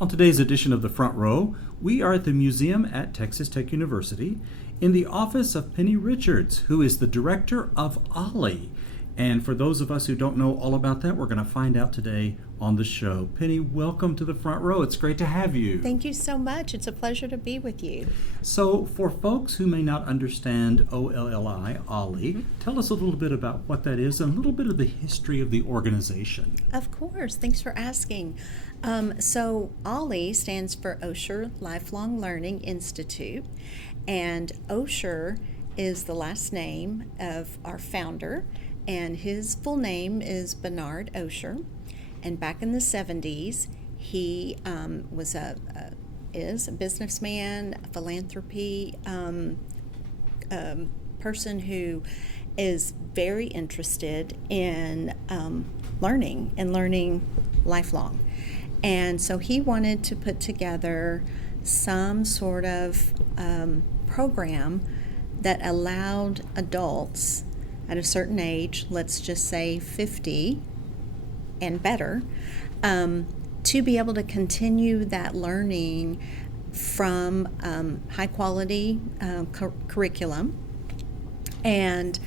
On today's edition of The Front Row, we are at the museum at Texas Tech University in the office of Penne Richards, who is the director of OLLI. And for those of us who don't know all about that, we're going to find out today on the show. Penne, welcome to The Front Row. It's great to have you. Thank you so much. It's a pleasure to be with you. So for folks who may not understand OLLI, tell us a little bit about what that is and a little bit of the history of the organization. Of course. Thanks for asking. So OLLI stands for Osher Lifelong Learning Institute, and Osher is the last name of our founder, and his full name is Bernard Osher. And back in the 70s, he is a businessman, a philanthropy person who is very interested in learning lifelong. And so he wanted to put together some sort of program that allowed adults at a certain age, let's just say 50 and better, to be able to continue that learning from high quality curriculum and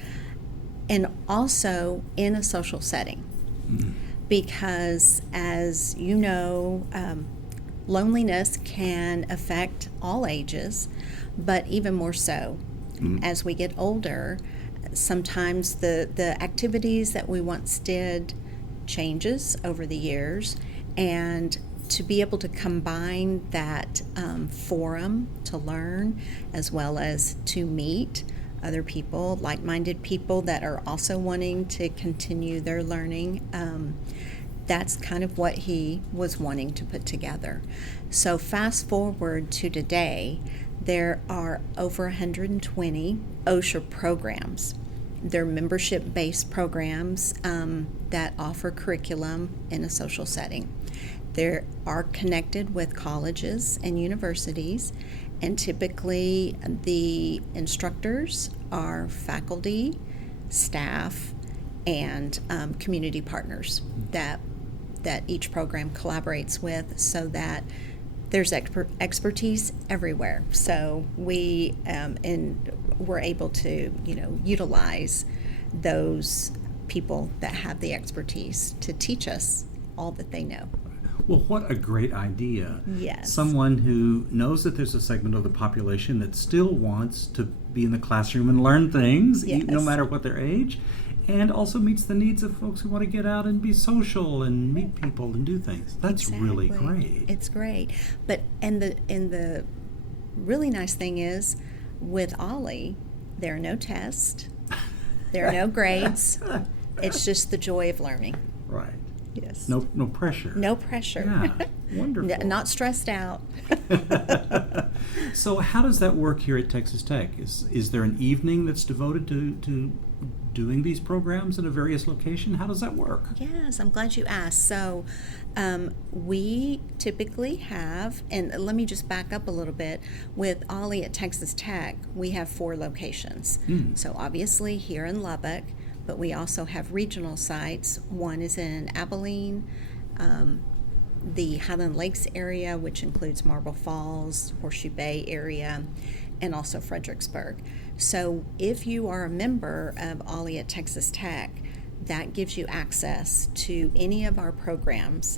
also in a social setting. Mm-hmm. Because as you know, loneliness can affect all ages, but even more so as we get older. Sometimes the activities that we once did changes over the years, and to be able to combine that forum to learn as well as to meet other people, like-minded people that are also wanting to continue their learning, that's kind of what he was wanting to put together. So fast forward to today, there are over 120 Osher programs. They're membership-based programs that offer curriculum in a social setting. They are connected with colleges and universities, and typically the instructors are faculty, staff, and community partners that each program collaborates with, so that there's expertise everywhere. So we're able to utilize those people that have the expertise to teach us all that they know. Well, what a great idea. Yes. Someone who knows that there's a segment of the population that still wants to be in the classroom and learn things, yes, no matter what their age, and also meets the needs of folks who want to get out and be social and meet people and do things. That's exactly. really great. It's great. But and the really nice thing is, with OLLI, there are no tests, there are no grades. It's just the joy of learning. Right. Yes. No pressure. No pressure. Yeah. Wonderful. Not stressed out. So how does that work here at Texas Tech? Is there an evening that's devoted to doing these programs in a various location? How does that work? Yes, I'm glad you asked. So we typically have, and let me just back up a little bit, with OLLI at Texas Tech, we have 4 locations. So obviously here in Lubbock, but we also have regional sites. One is in Abilene, the Highland Lakes area, which includes Marble Falls, Horseshoe Bay area, and also Fredericksburg. So if you are a member of OLLI at Texas Tech, that gives you access to any of our programs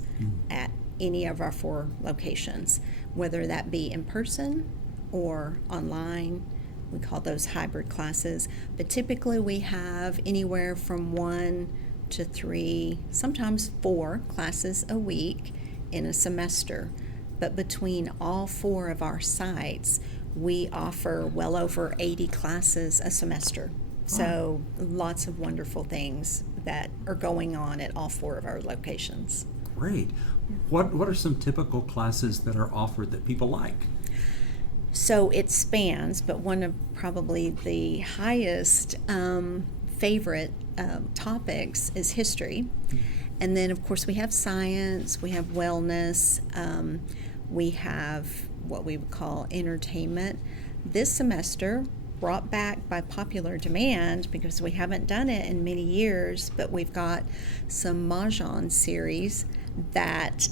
at any of our 4 locations, whether that be in person or online. We call those hybrid classes, but typically we have anywhere from 1 to 3, sometimes 4 classes a week in a semester. But between all 4 of our sites, we offer well over 80 classes a semester. So lots of wonderful things that are going on at all 4 of our locations. Great. What are some typical classes that are offered that people like? So it spans, but one of probably the highest favorite topics is history. And then, of course, we have science, we have wellness, we have what we would call entertainment. This semester, brought back by popular demand because we haven't done it in many years, but we've got some Mahjong series that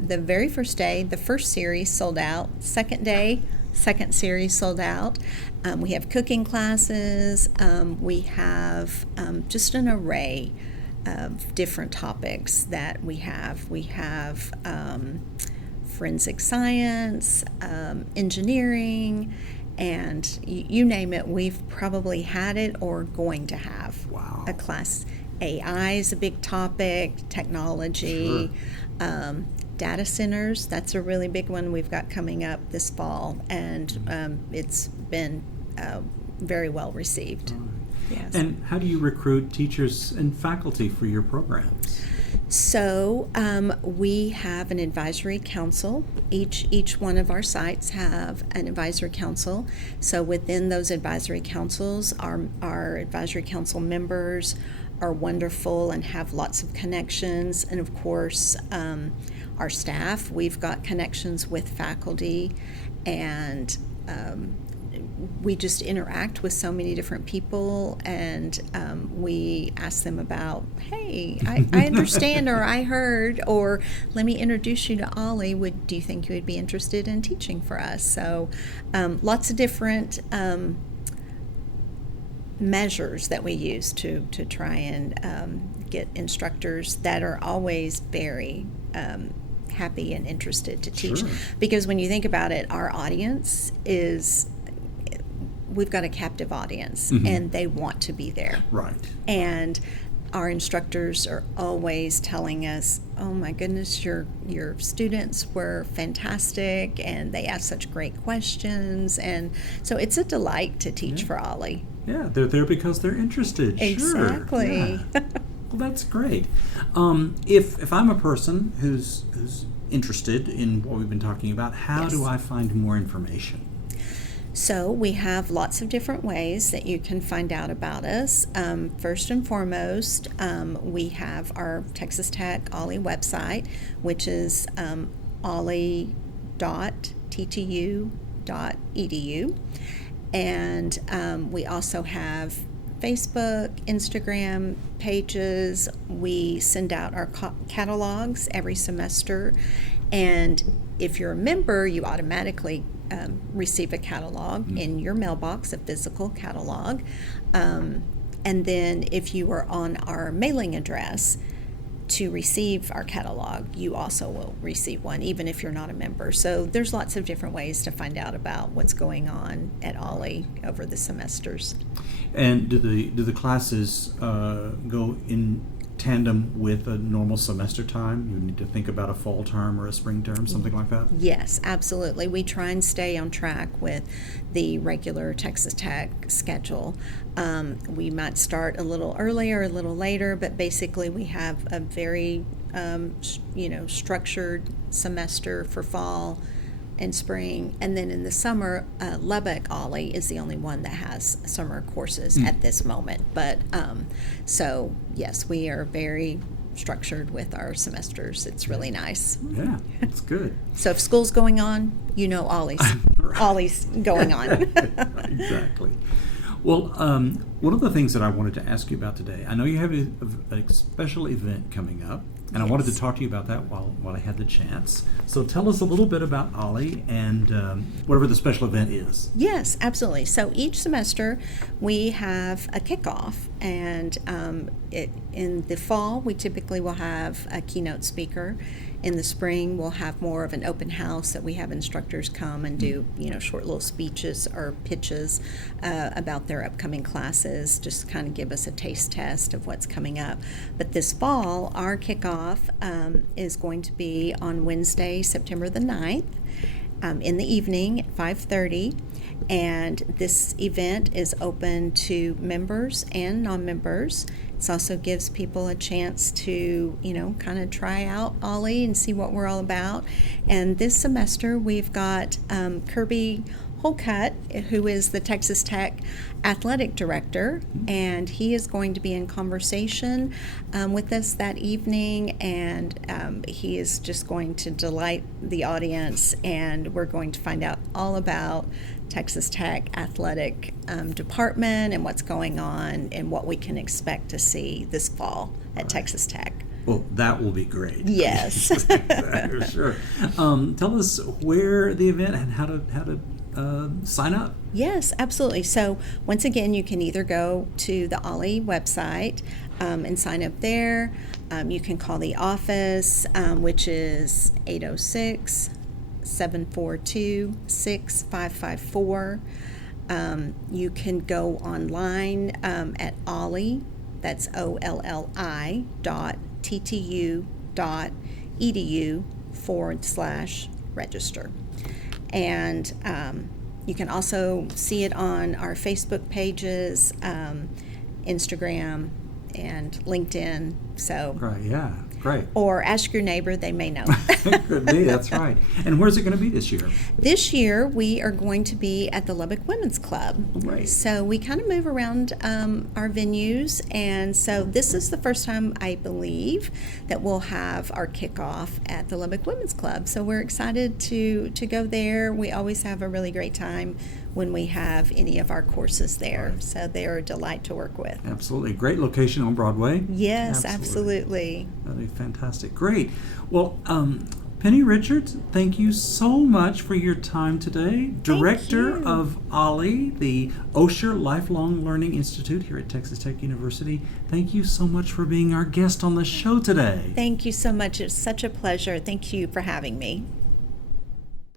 the very first day, the first series sold out. Second day, second series sold out. We have cooking classes. We have just an array of different topics that we have. We have forensic science, engineering, and you name it, we've probably had it or going to have a class. AI is a big topic, technology, data centers, that's a really big one we've got coming up this fall, and it's been very well received. Yes. And how do you recruit teachers and faculty for your programs? So we have an advisory council. Each one of our sites have an advisory council. So within those advisory councils, our advisory council members are wonderful and have lots of connections. And of course, our staff, we've got connections with faculty, and we just interact with so many different people, and we ask them about, hey, I understand, or I heard, or let me introduce you to OLLI. Do you think you would be interested in teaching for us? So lots of different measures that we use to try and get instructors that are always very happy and interested to teach. Sure. Because when you think about it, our audience is, we've got a captive audience, and they want to be there. Right. And our instructors are always telling us, oh my goodness, your students were fantastic, and they asked such great questions. And so it's a delight to teach for OLLI. Yeah, they're there because they're interested. Exactly. Sure. Yeah. Well, that's great. If I'm a person who's interested in what we've been talking about, how do I find more information? So we have lots of different ways that you can find out about us. First and foremost, we have our Texas Tech OLLI website, which is olli.ttu.edu. And we also have Facebook, Instagram pages. We send out our catalogs every semester. And if you're a member, you automatically receive a catalog in your mailbox, a physical catalog. And then if you are on our mailing address to receive our catalog, you also will receive one, even if you're not a member. So there's lots of different ways to find out about what's going on at OLLI over the semesters. And do the classes go in tandem with a normal semester time? You need to think about a fall term or a spring term, something like that? Yes, absolutely. We try and stay on track with the regular Texas Tech schedule. We might start a little earlier, a little later, but basically we have a very structured semester for fall and spring, and then in the summer, Lubbock OLLI is the only one that has summer courses at this moment. But so yes, we are very structured with our semesters. It's really nice. Yeah, it's good. So if school's going on, OLLI's OLLI's going on. Exactly. Well, one of the things that I wanted to ask you about today, I know you have a special event coming up, and I wanted to talk to you about that while I had the chance. So tell us a little bit about OLLI and whatever the special event is. Yes, absolutely. So each semester we have a kickoff, and in the fall we typically will have a keynote speaker. In the spring, we'll have more of an open house that we have instructors come and do, short little speeches or pitches about their upcoming classes, just kind of give us a taste test of what's coming up. But this fall, our kickoff is going to be on Wednesday, September the 9th, in the evening at 5:30. And this event is open to members and non-members. It also gives people a chance to, kind of try out OLLI and see what we're all about. And this semester we've got Kirby Holcutt, who is the Texas Tech Athletic Director, and he is going to be in conversation with us that evening, and he is just going to delight the audience, and we're going to find out all about Texas Tech Athletic Department and what's going on and what we can expect to see this fall at Texas Tech. Well, that will be great. Yes. Sure. Tell us where the event and how to sign up. Yes, absolutely. So once again, you can either go to the OLLI website and sign up there. You can call the office, which is 806-742-6554. You can go online at OLLI, that's olli.ttu.edu/register. And you can also see it on our Facebook pages, Instagram, and LinkedIn. So, Right, yeah, great. or ask your neighbor, they may know. Could be, that's right. And where's it going to be this year? This year, we are going to be at the Lubbock Women's Club. Right. So we kind of move around our venues, and so this is the first time, I believe, that we'll have our kickoff at the Lubbock Women's Club. So we're excited to go there. We always have a really great time when we have any of our courses there. Right. So they're a delight to work with. Absolutely. Great location on Broadway. Yes, absolutely. That'd be fantastic. Great. Well, Penne Richards, thank you so much for your time today. Director of OLLI, the Osher Lifelong Learning Institute here at Texas Tech University. Thank you so much for being our guest on the show today. Thank you so much. It's such a pleasure. Thank you for having me.